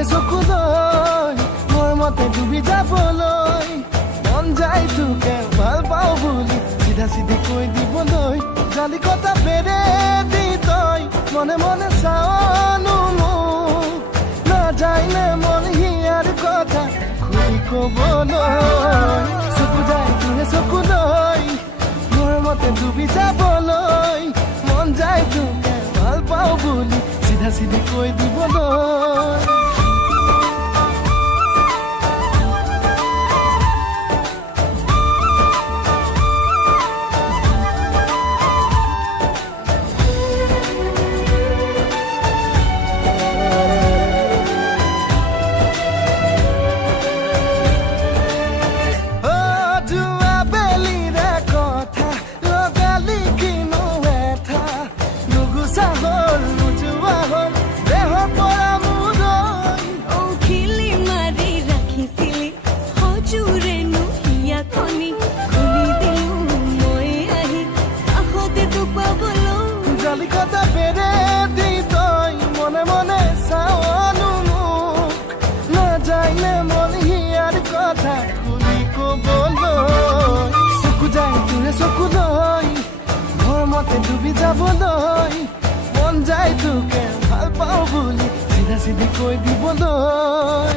তোৰে চকুলৈ মোৰ মতে ডুবি যাবলৈ মন যায় তোকে ভাল পাওঁ বুলি চিধা চিধি কৈ দিবলৈ জালি কটা বেৰে দি তই মনে মনে চাওনো মোক নাযায়নে মন হিয়াৰ কথা খুলি ক'বলৈ চকু যায় তোৰে চকুলৈ মোৰ মতে ডুবি যাবলৈ মন যায় তোকে ভাল পাওঁ বুলি চিধা চিধি কৈ দিবলৈ জালিকটা বেৰে দি তই মনে মনে চাওনো মোক নাযায়নে মন হিয়াৰ কথা খুলি ক'বলৈ চকু যায় তোৰে চকুলৈ মোৰ মতে ডুবি যাবলৈ মন যায় তোকে ভাল পাওঁ বুলি চিধা চিধি কৈ দিবলৈ